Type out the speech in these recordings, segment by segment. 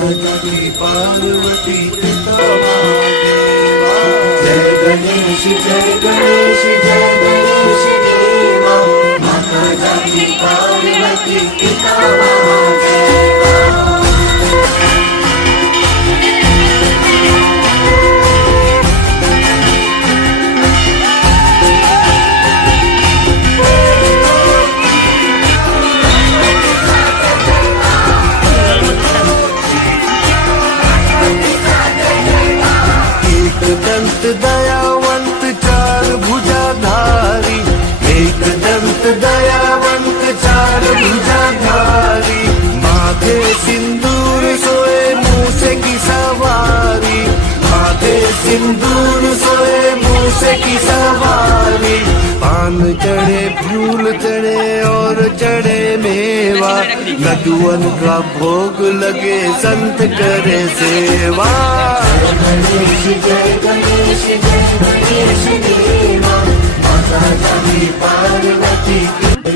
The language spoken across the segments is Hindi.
जाकी पार्वती पिता महादेवा। जय गणेश जय गणेश जय गणेश देवा। माता जाकी पार्वती पिता महादेवा। दंत दयावंत चार भुजाधारी। एक दंत दयावंत चार भुजाधारी। माथे सिंदूर सोए मूसे की सवारी। माथे सिंदूर सोए मूसे की सवारी। पान चढ़े फूल चढ़े और चढ़े मेवा। लड्डुअन का भोग लगे संत करे सेवा। गणेश जय गणेश जय गणेश देवा। माता जाकी पार्वती।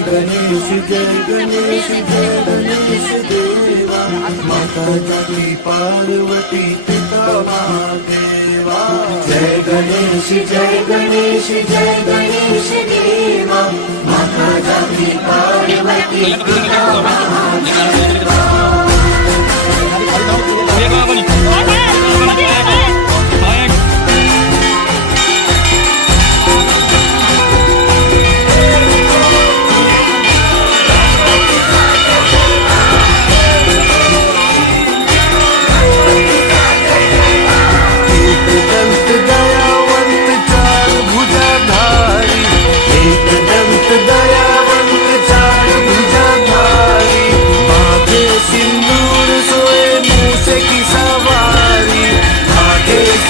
गणेश जय गणेश जय गणेश देवा। माता जाकी पार्वती पिता महादेवा। जय गणेश जय गणेश जय गणेश देवा। माता जाकी पार्वती पिता महादेवा।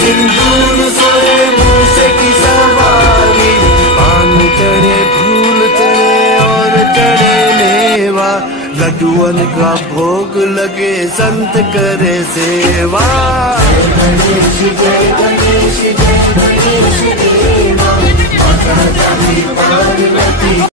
सिंदूर सोए मूसे की सवारी। पान चढ़े फूल चढ़े और चढ़े मेवा। लड्डुअन का भोग लगे संत करे सेवा। गणेश जय